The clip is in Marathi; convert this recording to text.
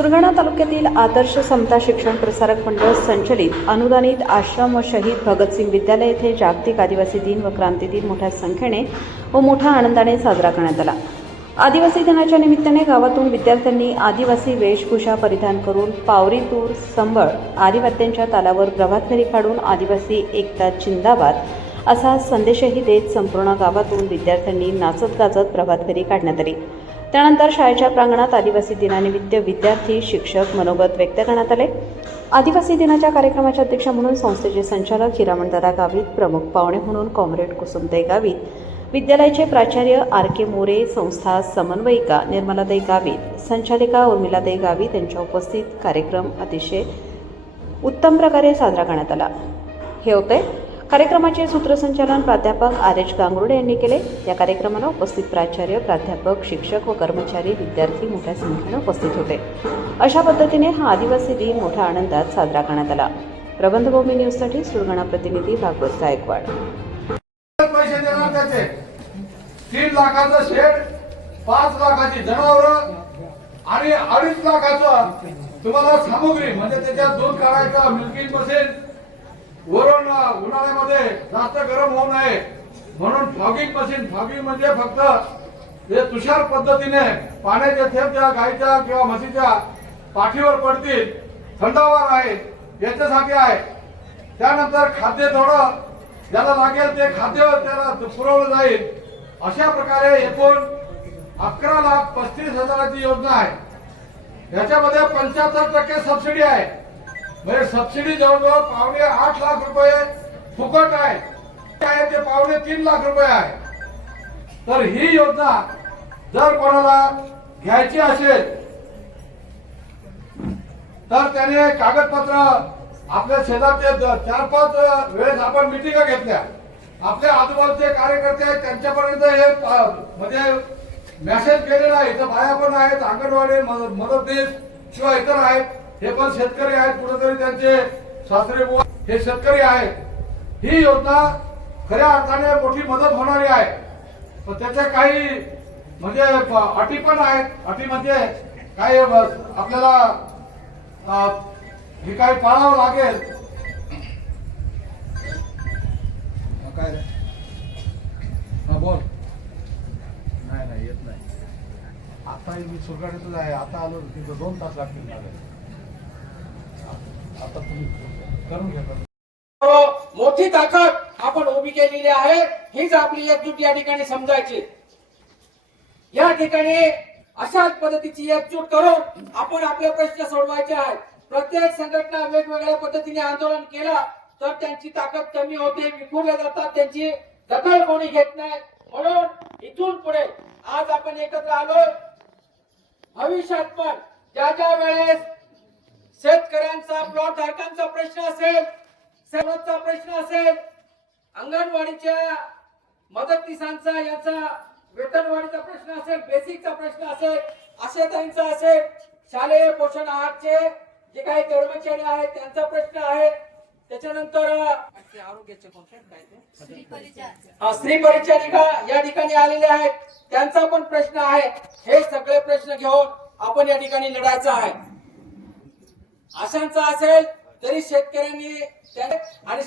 सुरगाणा तालुक्यातील आदर्श समता शिक्षण प्रसारक मंडळ संचलित अनुदानित आश्रम व शहीद भगतसिंग विद्यालय येथे जागतिक आदिवासी दिन व क्रांती दिन मोठ्या संख्येने व मोठ्या आनंदाने साजरा करण्यात आला। आदिवासी दिनाच्या निमित्ताने गावातून विद्यार्थ्यांनी आदिवासी वेशभूषा परिधान करून पावरी तूर संबळ आदी वाद्यांच्या तालावर प्रभात फेरी काढून आदिवासी एकता जिंदाबाद असा संदेशही देत संपूर्ण गावातून विद्यार्थ्यांनी नाचत गाजत प्रभात फेरी काढण्यात आली। त्यानंतर शाळेच्या प्रांगणात आदिवासी दिनानिमित्त विद्यार्थी शिक्षक मनोगत व्यक्त करण्यात आले। आदिवासी दिनाच्या कार्यक्रमाच्या अध्यक्ष म्हणून संस्थेचे संचालक हिरामणदादा गावित, प्रमुख पाहुणे म्हणून कॉम्रेड कुसुमताई गावित, विद्यालयाचे प्राचार्य आर के मोरे, संस्था समन्वयिका निर्मलाताई गावित, संचालिका उर्मिलाताई गावित यांच्या उपस्थित कार्यक्रम अतिशय उत्तम प्रकारे साजरा करण्यात आला। हे होते कार्यक्रमाचे सूत्रसंचालन प्राध्यापक आर एच गांगुर्डे यांनी केले। या कार्यक्रमाला उपस्थित प्राचार्य, प्राध्यापक, शिक्षक व कर्मचारी, विद्यार्थी मोठ्या संख्येने उपस्थित होते। अशा पद्धतीने हा आदिवासी दिन मोठ्या आनंदात साजरा करण्यात आला। प्रबंधभूमी न्यूजसाठी सुरगाणा प्रतिनिधी भागवत गायकवाड। पैसे देणार त्याचे 3 लाखाचं शेड, 5 लाखाची जनावरं आणि 2.5 लाखाचं तुम्हाला सामुग्री, म्हणजे त्याच्यात दूध काढायचं, मिल्किंग मशीन, वरून उन्हाळ्यामध्ये जास्त गरम होऊ नये म्हणून फॉगिंग मशीन। फॉगिंग म्हणजे फक्त हे तुषार पद्धतीने पाण्याचे थेंब ज्या गायीच्या किंवा म्हशीच्या पाठीवर पडतील, थंडावार आहे याच्यासाठी आहे। त्यानंतर खाद्य थोडं ज्याला लागेल ते खाद्य त्याला पुरवलं जाईल। अशा प्रकारे एकूण 11,35,000ची योजना आहे। याच्यामध्ये 75% सबसिडी आहे, म्हणजे सबसिडी जवळजवळ 8 लाख रुपये फुकट आहे, ते 3 लाख रुपये आहे। तर ही योजना जर कोणाला घ्यायची असेल तर त्याने कागदपत्र आपल्या शेजारचे 4-5 वेळेस आपण मिटिंगा घेतल्या, आपल्या आजूबाजूचे कार्यकर्ते आहेत त्यांच्यापर्यंत हे म्हणजे मेसेज केलेला आहे। इथं बाया पण आहेत, अंगणवाडी मदतनीस किंवा इतर आहेत, हे पण शेतकरी आहेत, कुठेतरी त्यांचे सासरे बुवा हे शेतकरी आहेत। ही योजना खऱ्या अर्थाने मोठी मदत होणारी आहे, पण त्याच्या काही म्हणजे अटी पण आहेत। अटी म्हणजे काही आपल्याला हे काही पाळावं लागेल। काय बोल? नाही येत नाही। आता मी सुरगाण्यातच आहे, आता आलो तिथं 2 तास लागतील। आता तुम्ही करून घ्या। मोठी ताकद आपण उभी केलेली आहे, हीच आपली एकजूट या ठिकाणी समजायची। या ठिकाणी अशाच पद्धतीची एकजूट करून आपण आपले प्रश्न सोडवायचे आहेत। प्रत्येक संघटना वेगवेगळ्या पद्धतीने आंदोलन केलं तर त्यांची ताकद कमी होते, विखुरल्या जातात, त्यांची दखल कोणी घेत नाही। म्हणून इथून पुढे आज आपण एकत्र आलो। भविष्यात पण ज्या ज्या वेळेस शेतकऱ्यांचा, प्लॉट धारकांचा प्रश्न असेल, सर्वचा प्रश्न असेल, अंगणवाडीच्या मदतनीसांचा याचा वेतनवाढीचा प्रश्न असेल, बेसिकचा प्रश्न असेल, आशाताईंचा असेल, शालेय पोषण आहारचे जे काही कर्मचारी आहेत त्यांचा प्रश्न आहे, त्याच्यानंतर आरोग्याचे स्त्री परिचारिका या ठिकाणी आलेले आहेत त्यांचा पण प्रश्न आहे। हे सगळे प्रश्न घेऊन आपण या ठिकाणी लढायचं आहे। अशांचा असेल तरी शेतकऱ्यांनी आणि